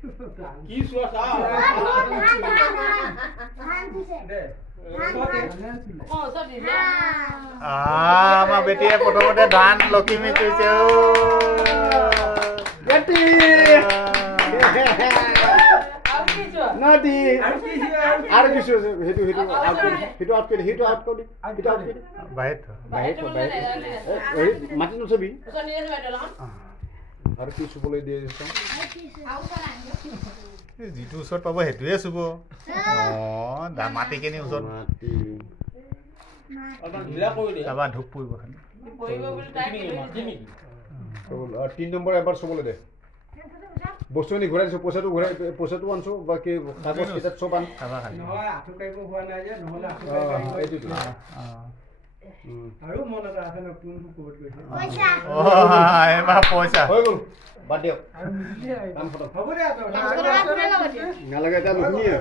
কি চোৱা চা আমাৰ বেটিয়ে প্ৰথমতে ধান লখিমী কৈছে আৰু কিছু সেইটো মাতি নথবি আৰু কি চুবলৈ দিয়ে যিটো ওচৰত পাব সেইটোৱে চুব মাটি কিনি ওচৰত তাৰপৰা ধূপ পৰিব 3 নম্বৰ এবাৰ চুবলৈ দে বস্তুখিনি ঘূৰাই দিছোঁ পইচাটো আনছো বাকী কাগজ কিতাপ চব আন আৰু মন এটা আছে ন কোনটো ক'ত গৈছে এবাৰ পইচা হৈ গ'ল বাদ দিয়ক হ'ব দে নালাগে এতিয়া নুশুনিয়ে